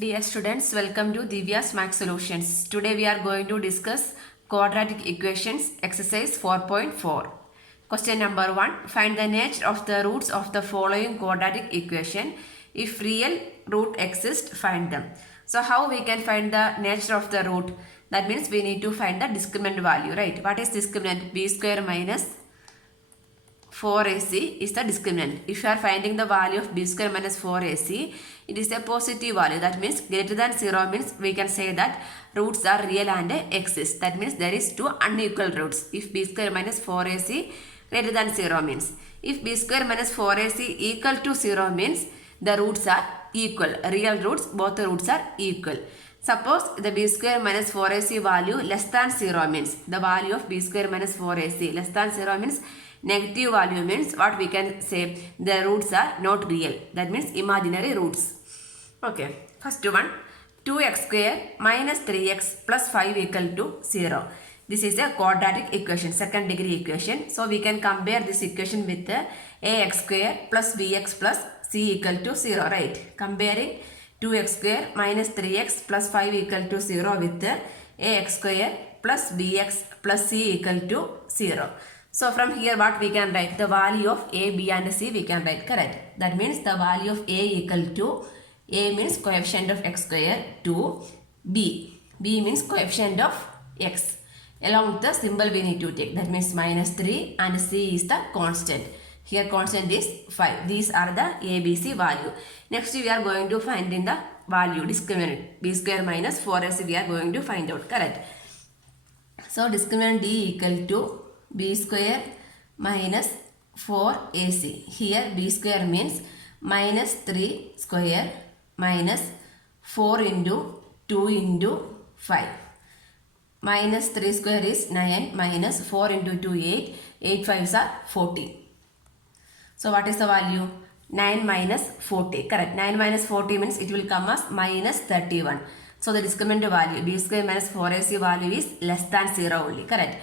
Dear students, welcome to Divya's Max Solutions. Today we are going to discuss quadratic equations exercise 4.4. Question number 1. Find the nature of the roots of the following quadratic equation. If real root exists, find them. So how we can find the nature of the root? That means we need to find the discriminant value, right? What is discriminant? B square minus 4ac is the discriminant. If you are finding the value of b square minus 4ac, it is a positive value. That means greater than 0 means we can say that roots are real and exist. That means there is two unequal roots. If b square minus 4ac greater than 0 means. If b square minus 4ac equal to 0 means the roots are equal. Real roots, both the roots are equal. Suppose the b square minus 4ac value less than 0 means the value of b square minus 4ac less than 0 means negative value means what we can say the roots are not real. That means imaginary roots. Okay. First one 2x square minus 3x plus 5 equal to 0. This is a quadratic equation, second degree equation. So we can compare this equation with ax square plus bx plus c equal to 0, right? Comparing 2x square minus 3x plus 5 equal to 0 with ax square plus bx plus c equal to 0. So from here what we can write? The value of a, b and c we can write, correct? That means the value of a equal to, a means coefficient of x square, to b. b means coefficient of x. Along with the symbol we need to take. That means minus 3 and c is the constant. Here constant is 5. These are the a, b, c value. Next we are going to find in the value discriminant. B square minus 4ac we are going to find out, correct? So discriminant d equal to b square minus 4ac. Here b square means minus 3 square minus 4 into 2 into 5. Minus 3 square is 9 minus 4 into 2 8. 8 5s are 40. So what is the value? 9 minus 40. Correct. 9 minus 40 means it will come as minus 31. So the discriminant value b square minus 4ac value is less than 0 only. Correct.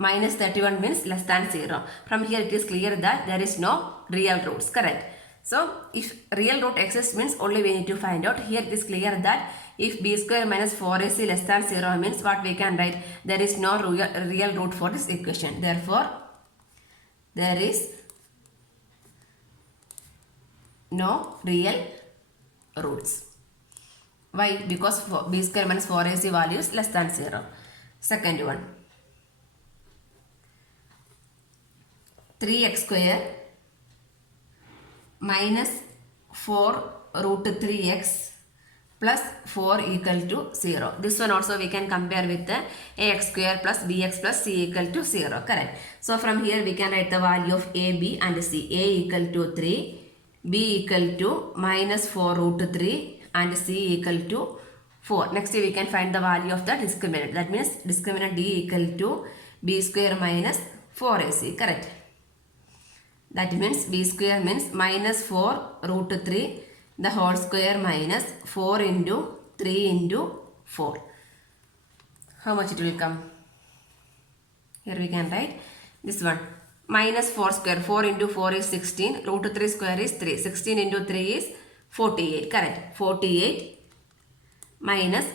Minus 31 means less than 0. From here it is clear that there is no real roots. Correct. So if real root exists means only we need to find out. Here it is clear that if b square minus 4ac less than 0 means what we can write? There is no real root for this equation. Therefore, there is no real roots. Why? Because b square minus 4ac value is less than 0. Second one. 3x square minus 4 root 3x plus 4 equal to 0. This one also we can compare with the ax square plus bx plus c equal to 0. Correct. So from here we can write the value of a, b and c. A equal to 3, b equal to minus 4 root 3 and c equal to 4. Next we can find the value of the discriminant. That means discriminant d equal to b square minus 4ac. Correct. That means b square means minus 4 root 3 the whole square minus 4 into 3 into 4. How much it will come? Here we can write this one. Minus 4 square. 4 into 4 is 16. Root 3 square is 3. 16 into 3 is 48. Correct. 48 minus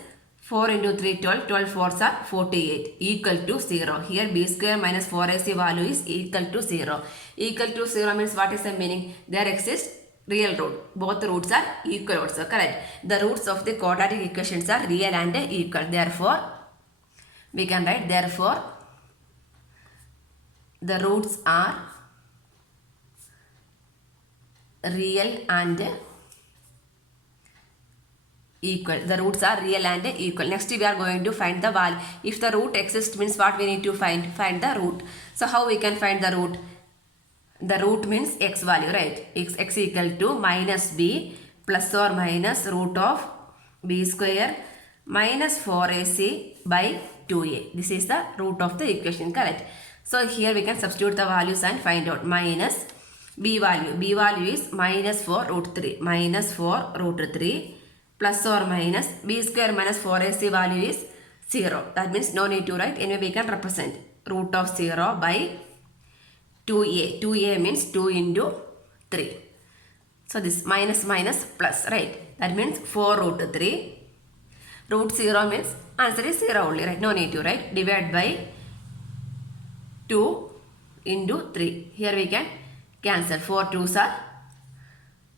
4 into 3 12. 12 4s are 48. Equal to 0. Here b square minus 4ac value is equal to 0. Equal to 0 means what is the meaning? There exists real root. Both the roots are equal also. Correct. The roots of the quadratic equations are real and equal. Therefore, we can write therefore the roots are real and equal. The roots are real and equal. Next we are going to find the value. If the root exists means what we need to find? Find the root. So how we can find the root? The root means x value, right? X equal to minus b plus or minus root of b square minus 4ac by 2a. This is the root of the equation, correct? So here we can substitute the values and find out. Minus b value. B value is minus 4 root 3. Minus 4 root 3 plus or minus b square minus 4ac value is 0. That means no need to write. Anyway we can represent root of 0 by 2a. 2a means 2 into 3. So this minus minus plus, right? That means 4 root 3. Root 0 means answer is 0 only, right? No need to write. Divide by 2 into 3. Here we can cancel. 4 2s are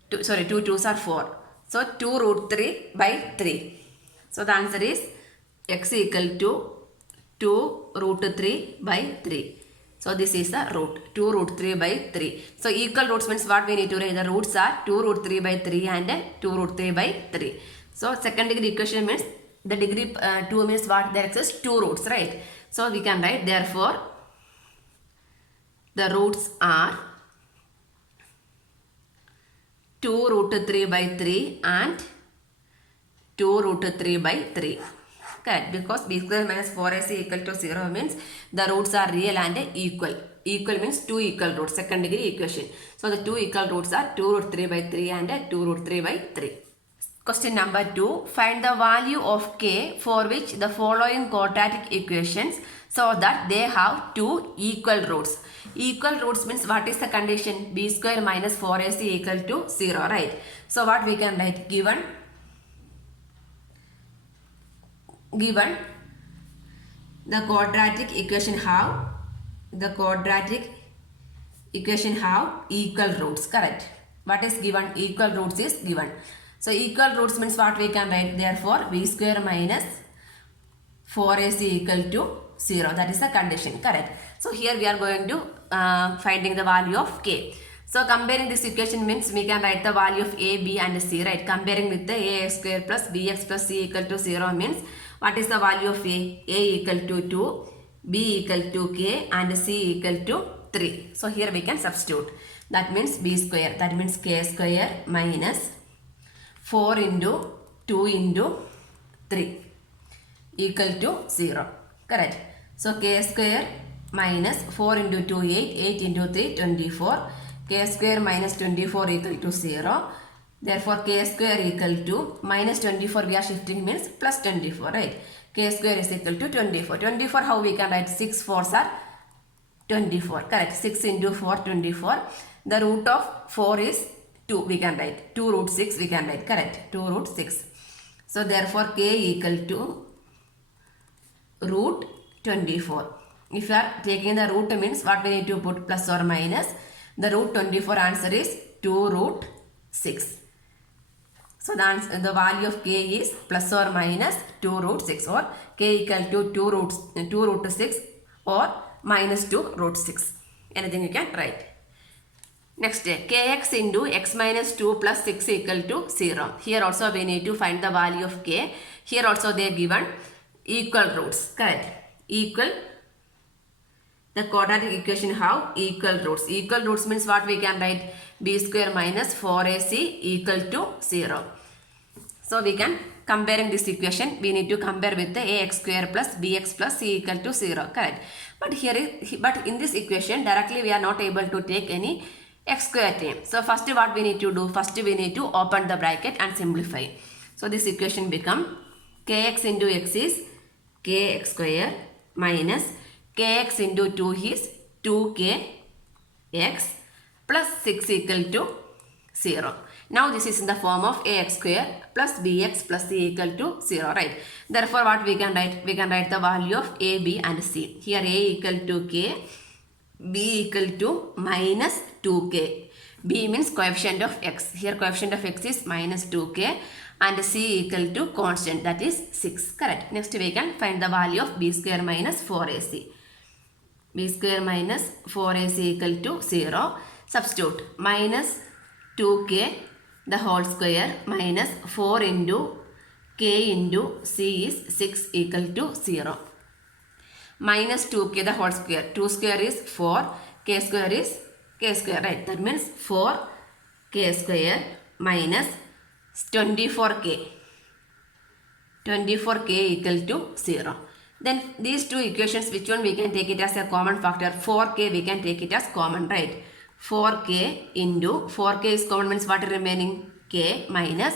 2, 2 2s are 4. So 2 root 3 by 3. So the answer is x equal to 2 root 3 by 3. So this is the root 2 root 3 by 3. So equal roots means what we need to write? The roots are 2 root 3 by 3 and 2 root 3 by 3. So second degree equation means the degree 2 means what? There exists 2 roots, right? So we can write therefore the roots are 2 root 3 by 3 and 2 root 3 by 3. Correct, because b square minus 4ac equal to 0 means the roots are real and equal. Equal means 2 equal roots, second degree equation. So the 2 equal roots are 2 root 3 by 3 and 2 root 3 by 3. Question number 2. Find the value of k for which the following quadratic equations so that they have 2 equal roots. Equal roots means what is the condition? B square minus 4ac equal to 0, right? So what we can write? Given the quadratic equation have equal roots. Correct. What is given? Equal roots is given. So equal roots means what we can write? Therefore b square minus 4ac equal to 0. That is the condition. Correct. So here we are going to finding the value of k. So comparing this equation means we can write the value of a, b and c, right? Comparing with the ax square plus bx plus c equal to 0 means what is the value of a? A equal to 2, b equal to k and c equal to 3. So here we can substitute. That means b square, that means k square minus 4 into 2 into 3 equal to 0. Correct. So k square minus 4 into 2 8, 8 into 3 24. K square minus 24 equal to 0. Therefore k square equal to minus 24 we are shifting means plus 24, right? K square is equal to 24. 24 how we can write? 6 4s are 24. Correct. 6 into 4 24. The root of 4 is 2 we can write. 2 root 6 we can write. Correct. 2 root 6. So therefore k equal to root 24. If you are taking the root means what we need to put? Plus or minus. The root 24 answer is 2 root 6. So the value of k is plus or minus 2 root 6 or k equal to 2 root 6 or minus 2 root 6. Anything you can write. Next, kx into x minus 2 plus 6 equal to 0. Here also we need to find the value of k. Here also they are given equal roots. Correct. Equal. The quadratic equation have equal roots. Equal roots means what we can write? B square minus 4ac equal to 0. So we can comparing this equation. We need to compare with the ax square plus bx plus c equal to 0. Correct. But in this equation directly we are not able to take any x square term. So first what we need to do? First we need to open the bracket and simplify. So this equation become kx into x is kx square minus kx into 2 is 2kx plus 6 equal to 0. Now this is in the form of ax square plus bx plus c equal to 0, right? Therefore what we can write? We can write the value of a, b and c. Here a equal to k, b equal to minus 2k. B means coefficient of x. Here coefficient of x is minus 2k and c equal to constant, that is 6. Correct. Next we can find the value of b square minus 4ac. B square minus 4ac equal to 0. Substitute minus 2k the whole square minus 4 into k into c is 6 equal to 0. Minus 2k the whole square. 2 square is 4. K square is k square, right? That means 4k square minus 24k. 24k equal to 0. Then these two equations, which one we can take it as a common factor? 4k we can take it as common, right? 4k into 4k is common means what is remaining? K minus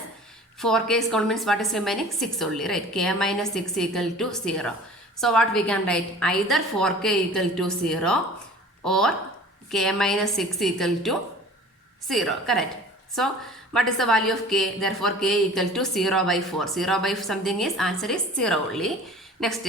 4k is common means what is remaining? 6 only, right? K minus 6 equal to 0. So what we can write? Either 4k equal to 0 or k minus 6 equal to 0. Correct. So What is the value of k? Therefore, k equal to 0 by 4. 0 by something is, answer is 0 only. Next,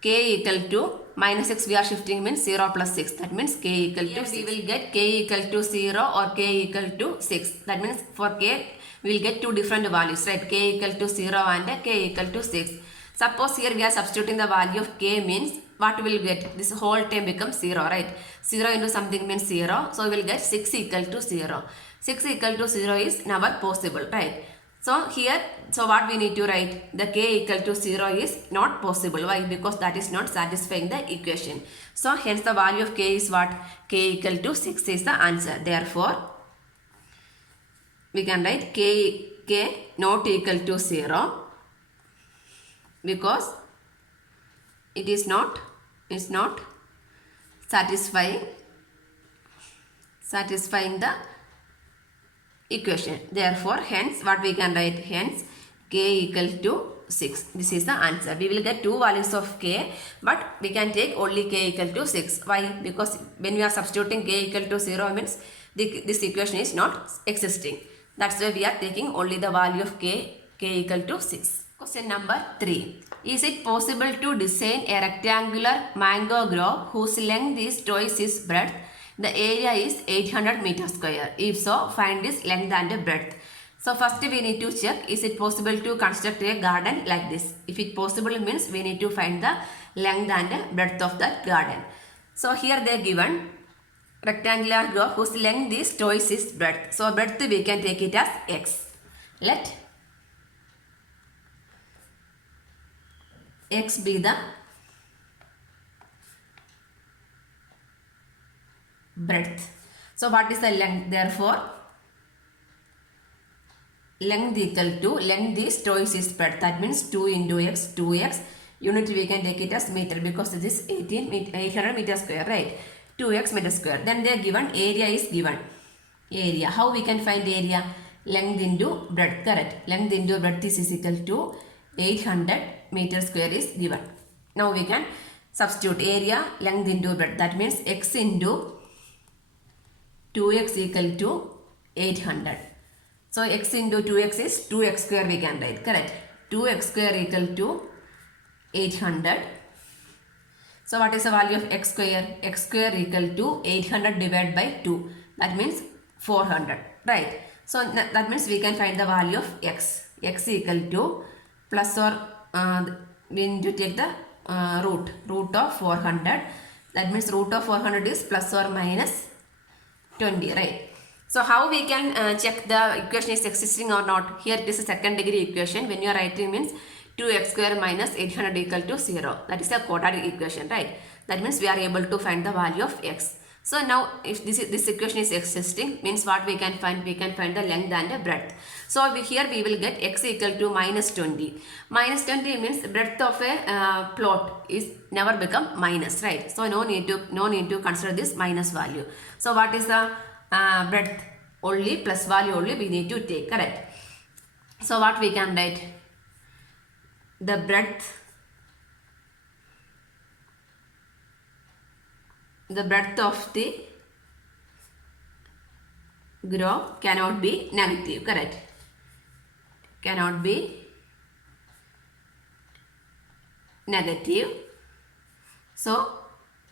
k equal to minus 6 we are shifting means 0 plus 6. That means k equal to 6. We will get k equal to 0 or k equal to 6. That means for k we will get two different values, right? K equal to 0 and k equal to 6. Suppose here we are substituting the value of k means what we will get? This whole term becomes 0, right? 0 into something means 0. So we will get 6 equal to 0. 6 equal to 0 is never possible, right? So here, so what we need to write? The k equal to 0 is not possible. Why? Because that is not satisfying the equation. So hence the value of k is what? K equal to 6 is the answer. Therefore, we can write k not equal to 0 because it is not satisfying the equation. Therefore, hence what we can write? Hence k equal to 6. This is the answer. We will get two values of k, but we can take only k equal to 6. Why? Because when we are substituting k equal to 0 means this equation is not existing. That's why we are taking only the value of k equal to 6. Question number 3. Is it possible to design a rectangular mango grove whose length is twice its breadth? The area is 800 meters square. If so, find its length and breadth. So first we need to check, is it possible to construct a garden like this? If it possible means we need to find the length and breadth of that garden. So here they are given rectangular grove whose length is twice its breadth. So breadth we can take it as x. Let x be the breadth. So what is the length? Therefore, length equal to, length is twice its breadth. That means 2 into x, 2x. Unit we can take it as meter because this is 800 meters square, right? 2x meter square. Then they are given, area is given. Area. How we can find area? Length into breadth, correct. Length into breadth is equal to 800 meter square is given. Now we can substitute area, length into breadth. That means x into 2x equal to 800. So x into 2x is 2x square we can write, correct. 2x square equal to 800. So what is the value of x square? X square equal to 800 divided by 2. That means 400, right. So that means we can find the value of x. X equal to plus or we need to take the root of 400. That means root of 400 is plus or minus 20, right. So how we can check the equation is existing or not? Here it is a second degree equation. When you are writing means 2x square minus 800 equal to 0. That is a quadratic equation, right. That means we are able to find the value of x. So now if this equation is existing means what we can find? We can find the length and the breadth. So here we will get x equal to minus 20. Minus 20 means breadth of a plot is never become minus, right. So no need to consider this minus value. So what is the breadth? Only plus value only we need to take, correct. So what we can write? The breadth of the grove cannot be negative, correct. Cannot be negative. So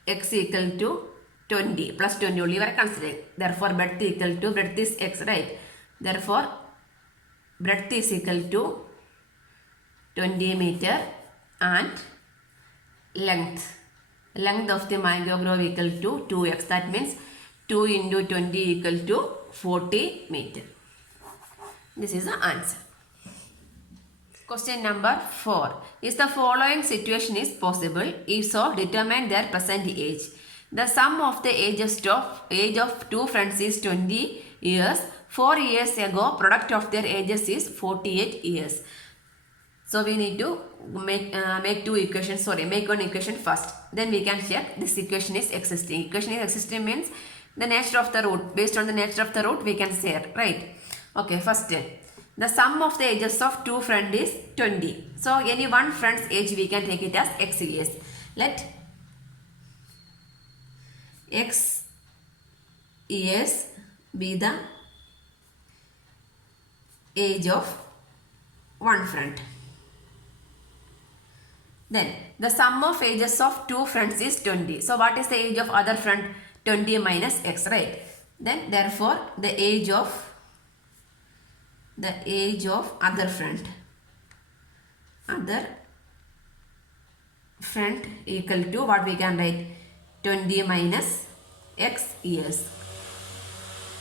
x equal to 20 plus 20 only we are considering. Therefore breadth equal to, breadth is x, right. Therefore breadth is equal to 20 meter and length of the mango grove equal to 2x. That means 2 into 20 equal to 40 meter. This is the answer. Question number 4. Is the following situation is possible? If so, determine their present age. The sum of the age of two friends is 20 years. 4 years ago, product of their ages is 48 years. So we need to make two equations. Make one equation first. Then we can check this equation is existing. Equation is existing means the nature of the root. Based on the nature of the root, we can say, right. Okay, first the sum of the ages of two friends is 20. So any one friend's age we can take it as x years. Let x years be the age of one friend. Then the sum of ages of two friends is 20. So what is the age of other friend? 20 minus x, right? Then therefore the age of other friend equal to what we can write? 20 minus x years.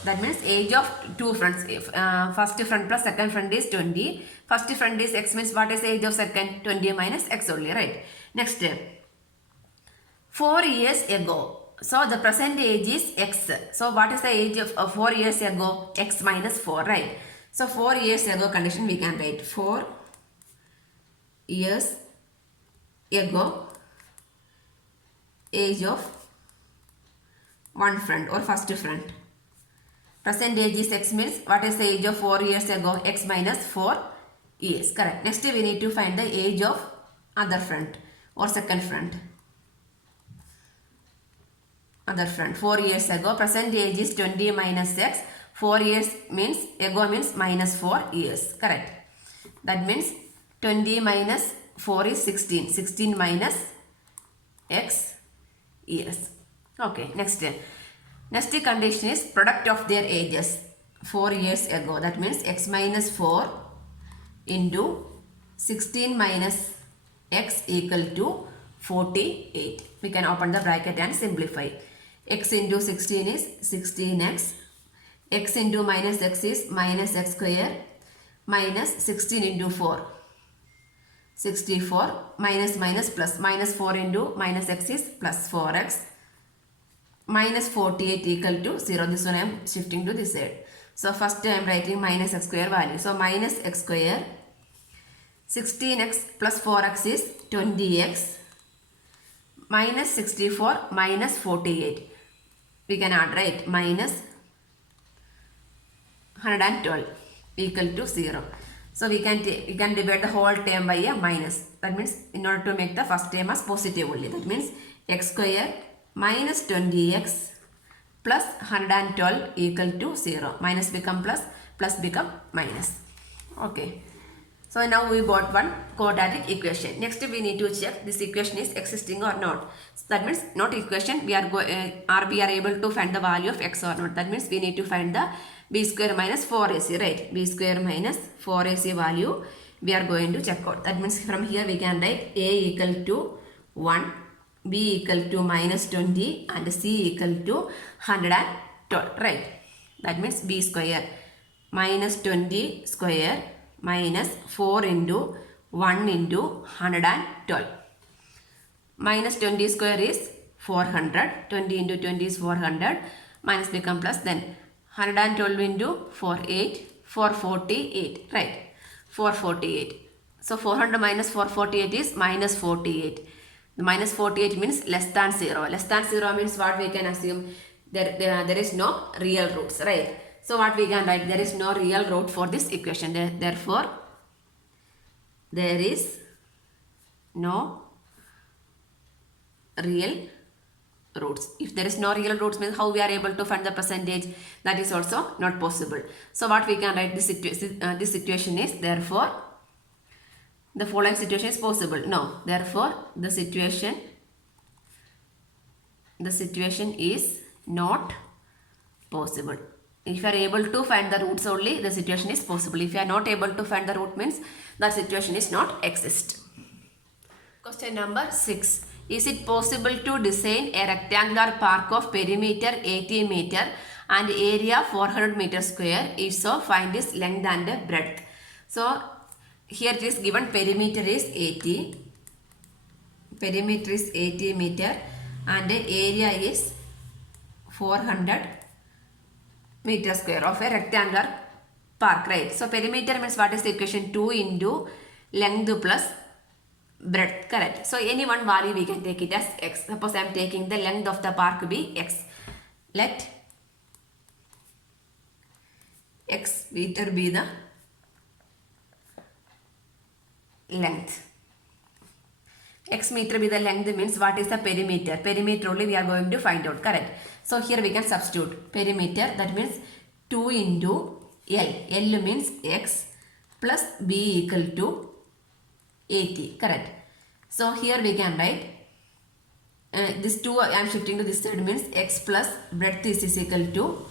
That means age of two friends. First friend plus second friend is 20. First friend is x means what is the age of second? 20 minus x only, right? Next, 4 years ago. So the present age is x. So what is the age of 4 years ago? X minus 4, right? So 4 years ago condition we can write 4 years ago age of one friend or first friend. Present age is x means what is the age of 4 years ago? X minus 4 years. Correct. Next we need to find the age of other friend or second friend. Other friend 4 years ago. Present age is 20 minus x. 4 years means ago means minus 4 years. Correct. That means 20 minus 4 is 16. 16 minus x years. Okay. Next condition is product of their ages 4 years ago. That means x minus 4 into 16 minus x equal to 48. We can open the bracket and simplify. X into 16 is 16x. X into minus x is minus x square minus 16 into 4. 64 minus plus. Minus 4 into minus x is plus 4x. Minus 48 equal to 0. This one I am shifting to this side. So first I am writing minus x square value. So minus x square. 16x plus 4x is 20x. Minus 64 minus 48. We can add, right? Minus 112 equal to 0. So we can divide the whole term by a minus. That means in order to make the first term as positive only. That means x square minus 20x plus 112 equal to 0. Minus become plus become minus. Okay. So now we got one quadratic equation. Next we need to check this equation is existing or not. So that means not equation. We are able to find the value of x or not. That means we need to find the b square minus 4ac, right? B square minus 4ac value we are going to check out. That means from here we can write a equal to 1, b equal to minus 20 and c equal to 112, right? That means b square minus 20 square minus 4 into 1 into 112. Minus 20 square is 400. 20 into 20 is 400. Minus become plus, then 112 into 4, 8. 448, right? 448. So 400 minus 448 is minus 48. The minus 48 means less than 0. Less than 0 means what we can assume? There is no real roots, right? So what we can write? There is no real root for this equation. Therefore, there is no real roots. If there is no real roots means how we are able to find the percentage? That is also not possible. So what we can write? This situation is, therefore, the following situation is possible. No. Therefore, the situation is not possible. If you are able to find the roots only, the situation is possible. If you are not able to find the root means the situation is not exist. Question number 6. Is it possible to design a rectangular park of perimeter 80 meter and area 400 meter square? If so, find its length and breadth. So, here it is given perimeter is 80. Perimeter is 80 meter and area is 400 meter square of a rectangular park, right? So perimeter means what is the equation? 2 into length plus breadth, correct? So any one value we can take it as x. Suppose I am taking the length of the park be x. Let x meter be the length. X meter be the length means what is the perimeter? Perimeter only we are going to find out, correct? So here we can substitute perimeter, that means 2 into L. L means x plus b equal to 80. Correct. So here we can write this 2 I am shifting to this side means x plus breadth is equal to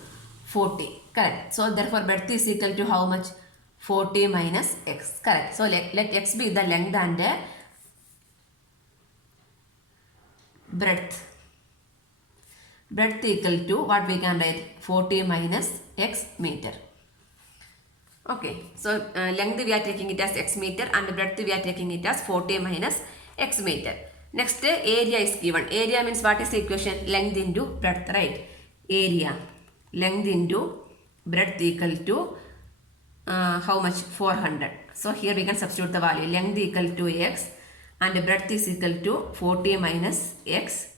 40. Correct. So therefore breadth is equal to how much? 40 minus x. Correct. So let x be the length and breadth. Breadth equal to what we can write? 40 minus x meter. Okay. So length we are taking it as x meter and breadth we are taking it as 40 minus x meter. Next area is given. Area means what is the equation? Length into breadth, right? Area. Length into breadth equal to how much? 400. So here we can substitute the value. Length equal to x and breadth is equal to 40 minus x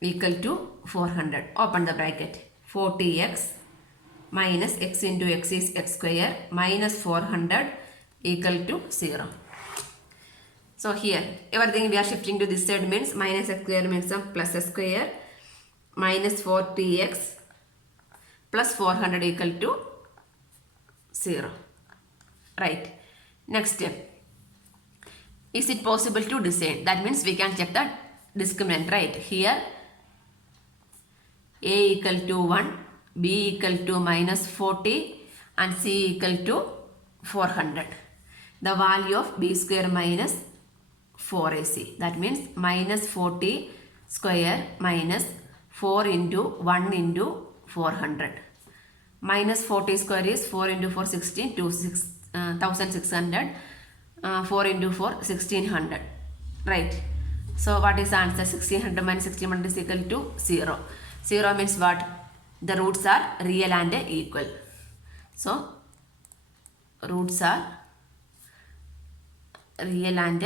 equal to 400. Open the bracket. 40x minus x into x is x square minus 400 equal to 0. So here everything we are shifting to this side means minus x square means plus x square minus 40x plus 400 equal to 0. Right. Next step. Is it possible to descend? That means we can check the discriminant, right? Here a equal to 1, b equal to minus 40 and c equal to 400. The value of b square minus 4ac. That means minus 40 square minus 4 into 1 into 400. Minus 40 square is 4 into 4 16 to 1600. 4 into 4 1600. Right. So what is the answer? 1600 minus 1600 is equal to 0. 0 means what? The roots are real and equal. So roots are real and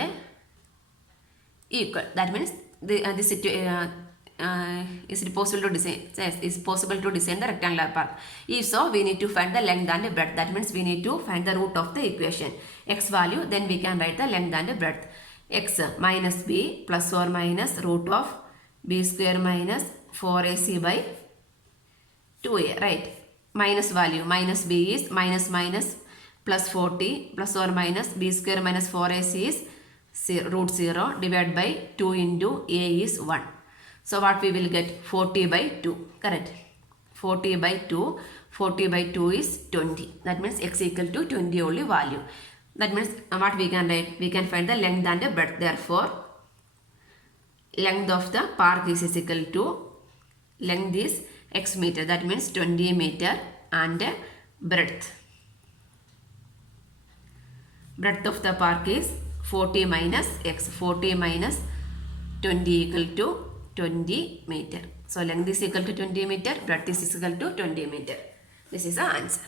equal. That means is it possible to design? Yes, it's possible to design the rectangular park. If so, we need to find the length and breadth. That means we need to find the root of the equation. X value, then we can write the length and breadth. X minus b plus or minus root of b square minus 4ac by 2a. Right. Minus value. Minus b is minus minus plus 40 plus or minus b square minus 4ac is root 0 divided by 2 into a is 1. So what we will get? 40 by 2. Correct. 40 by 2. 40 by 2 is 20. That means x equal to 20 only value. That means what we can write? We can find the length and the breadth. Therefore, length of the park is equal to length is x meter. That means 20 meter and breadth. Breadth of the park is 40 minus x. 40 minus 20 equal to 20 meter. So length is equal to 20 meter, breadth is equal to 20 meter. This is the answer.